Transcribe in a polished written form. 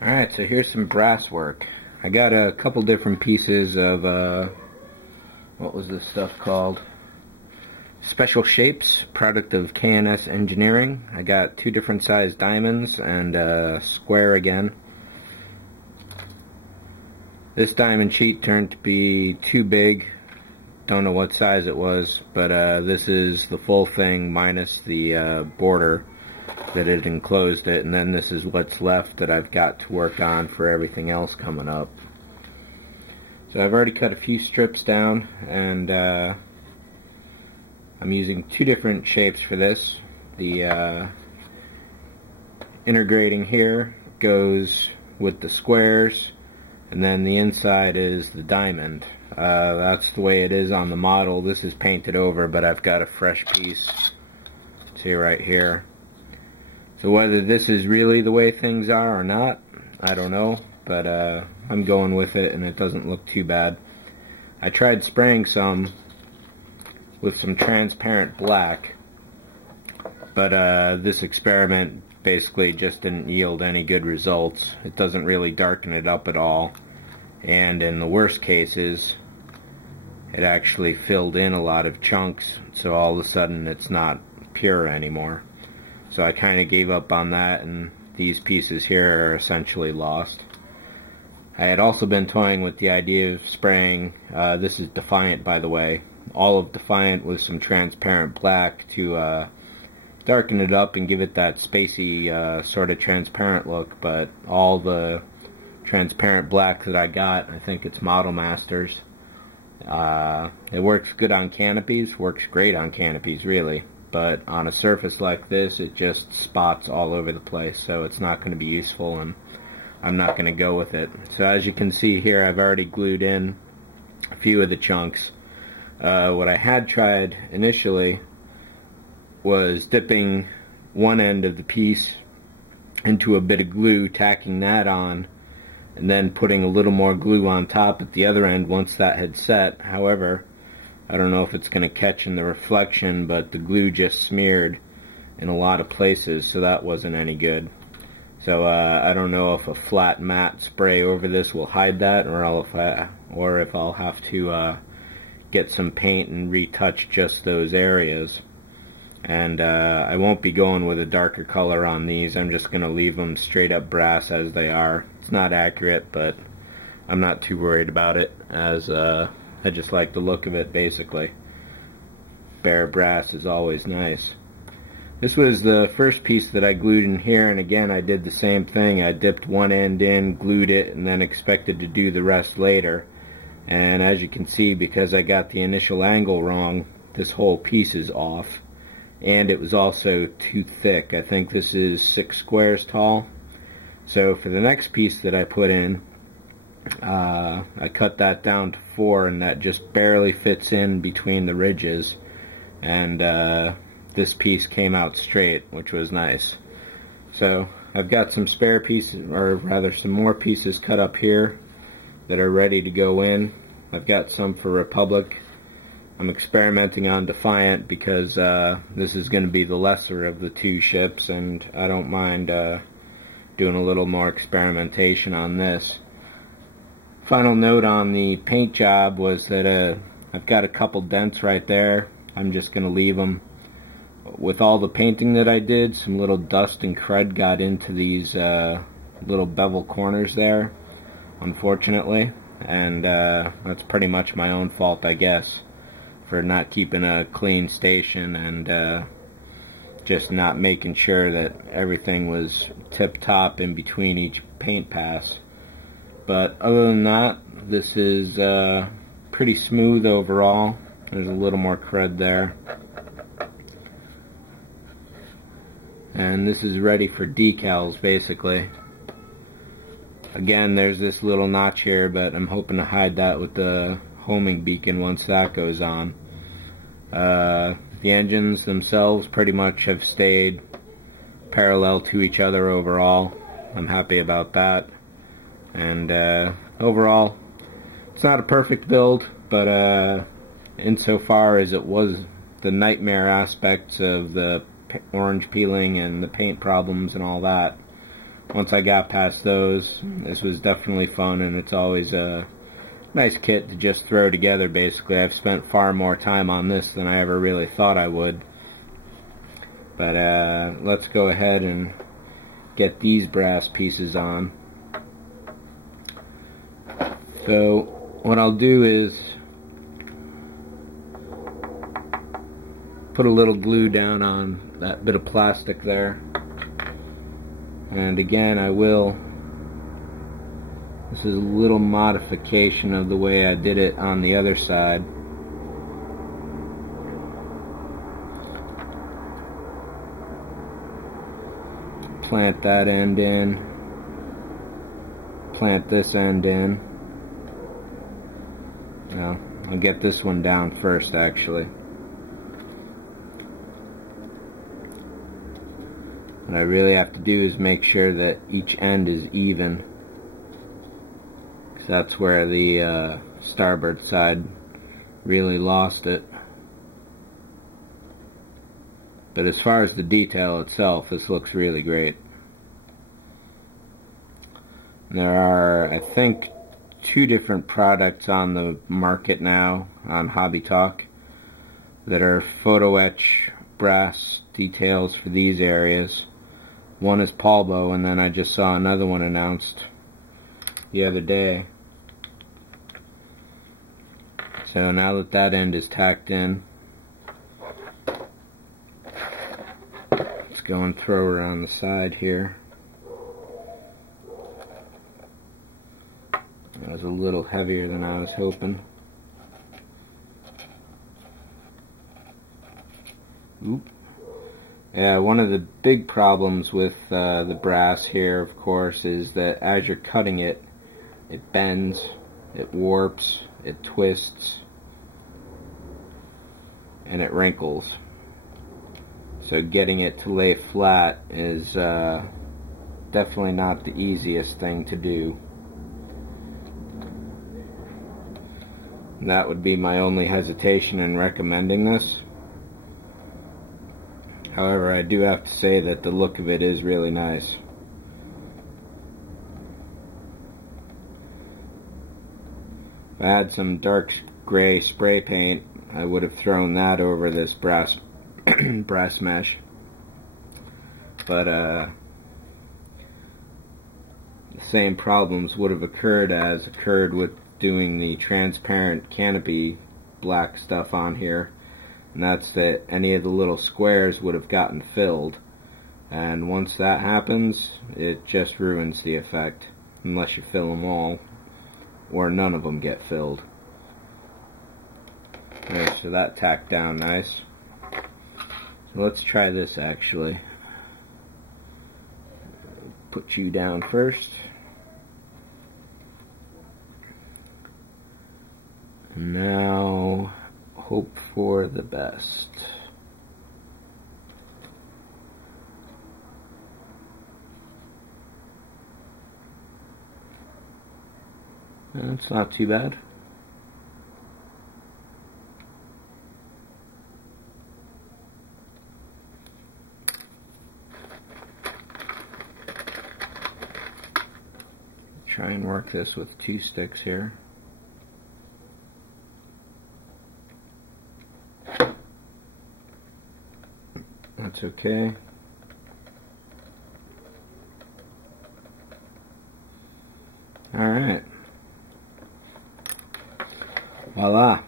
Alright, so here's some brass work. I got a couple different pieces of, what was this stuff called? Special Shapes, product of K&S Engineering. I got two different size diamonds and a square again. This diamond sheet turned to be too big. Don't know what size it was, but this is the full thing minus the border that it enclosed it, and then this is what's left that I've got to work on for everything else coming up. So I've already cut a few strips down, and I'm using two different shapes for this. The inner grating here goes with the squares, and then the inside is the diamond. That's the way it is on the model. This is painted over, but I've got a fresh piece. See right here. So whether this is really the way things are or not, I don't know, but I'm going with it, and it doesn't look too bad. I tried spraying some with some transparent black, but this experiment basically just didn't yield any good results. It doesn't really darken it up at all, and in the worst cases, it actually filled in a lot of chunks, so all of a sudden it's not pure anymore. So I kind of gave up on that, and these pieces here are essentially lost. I had also been toying with the idea of spraying, this is Defiant by the way, all of Defiant with some transparent black to darken it up and give it that spacey sort of transparent look, but all the transparent black that I got, I think it's Model Masters. It works good on canopies, works great on canopies really. But on a surface like this, it just spots all over the place, so it's not going to be useful, and I'm not going to go with it. So as you can see here, I've already glued in a few of the chunks. What I had tried initially was dipping one end of the piece into a bit of glue, tacking that on, and then putting a little more glue on top at the other end once that had set. However, I don't know if it's going to catch in the reflection, but the glue just smeared in a lot of places, so that wasn't any good. So I don't know if a flat matte spray over this will hide that, or if I'll have to get some paint and retouch just those areas. And I won't be going with a darker color on these. I'm just going to leave them straight up brass as they are. It's not accurate, but I'm not too worried about it, as I just like the look of it, basically. Bare brass is always nice. This was the first piece that I glued in here, and again I did the same thing. I dipped one end in, glued it, and then expected to do the rest later. And as you can see, because I got the initial angle wrong, this whole piece is off. And it was also too thick. I think this is 6 squares tall. So for the next piece that I put in, I cut that down to 4, and that just barely fits in between the ridges, and this piece came out straight, which was nice. So I've got some spare pieces, or rather some more pieces cut up here that are ready to go in. I've got some for Republic. I'm experimenting on Defiant because this is going to be the lesser of the two ships, and I don't mind doing a little more experimentation on this. Final note on the paint job was that I've got a couple dents right there. I'm just going to leave them. With all the painting that I did, some little dust and crud got into these little bevel corners there, unfortunately. And that's pretty much my own fault, I guess, for not keeping a clean station and just not making sure that everything was tip-top in between each paint pass. But other than that, this is pretty smooth overall. There's a little more crud there. And this is ready for decals, basically. Again, there's this little notch here, but I'm hoping to hide that with the homing beacon once that goes on. The engines themselves pretty much have stayed parallel to each other overall. I'm happy about that. And overall, it's not a perfect build, but insofar as it was the nightmare aspects of the orange peeling and the paint problems and all that, once I got past those, this was definitely fun, and it's always a nice kit to just throw together. Basically, I've spent far more time on this than I ever really thought I would. But let's go ahead and get these brass pieces on. So what I'll do is put a little glue down on that bit of plastic there. And again, this is a little modification of the way I did it on the other side. Plant that end in, plant this end in. Well, I'll get this one down first, actually. What I really have to do is make sure that each end is even, because that's where the starboard side really lost it. But as far as the detail itself, this looks really great. There are, I think, 2 different products on the market now on Hobby Talk that are photo etch brass details for these areas. One is Paulbo, and then I just saw another one announced the other day. So now that that end is tacked in, let's go and throw her on the side here. That was a little heavier than I was hoping. Oop. Yeah, one of the big problems with the brass here, of course, is that as you're cutting it, it bends, it warps, it twists, and it wrinkles. So getting it to lay flat is definitely not the easiest thing to do. That would be my only hesitation in recommending this. However, I do have to say that the look of it is really nice. If I had some dark gray spray paint, I would have thrown that over this brass brass mesh. But the same problems would have occurred with doing the transparent canopy black stuff on here. And that's that any of the little squares would have gotten filled, and once that happens, it just ruins the effect, unless you fill them all or none of them get filled. Alright, so that tacked down nice. So let's try this actually. Put you down first. And now hope for the best. That's not too bad. Try and work this with 2 sticks here. That's okay. Alright. Voila.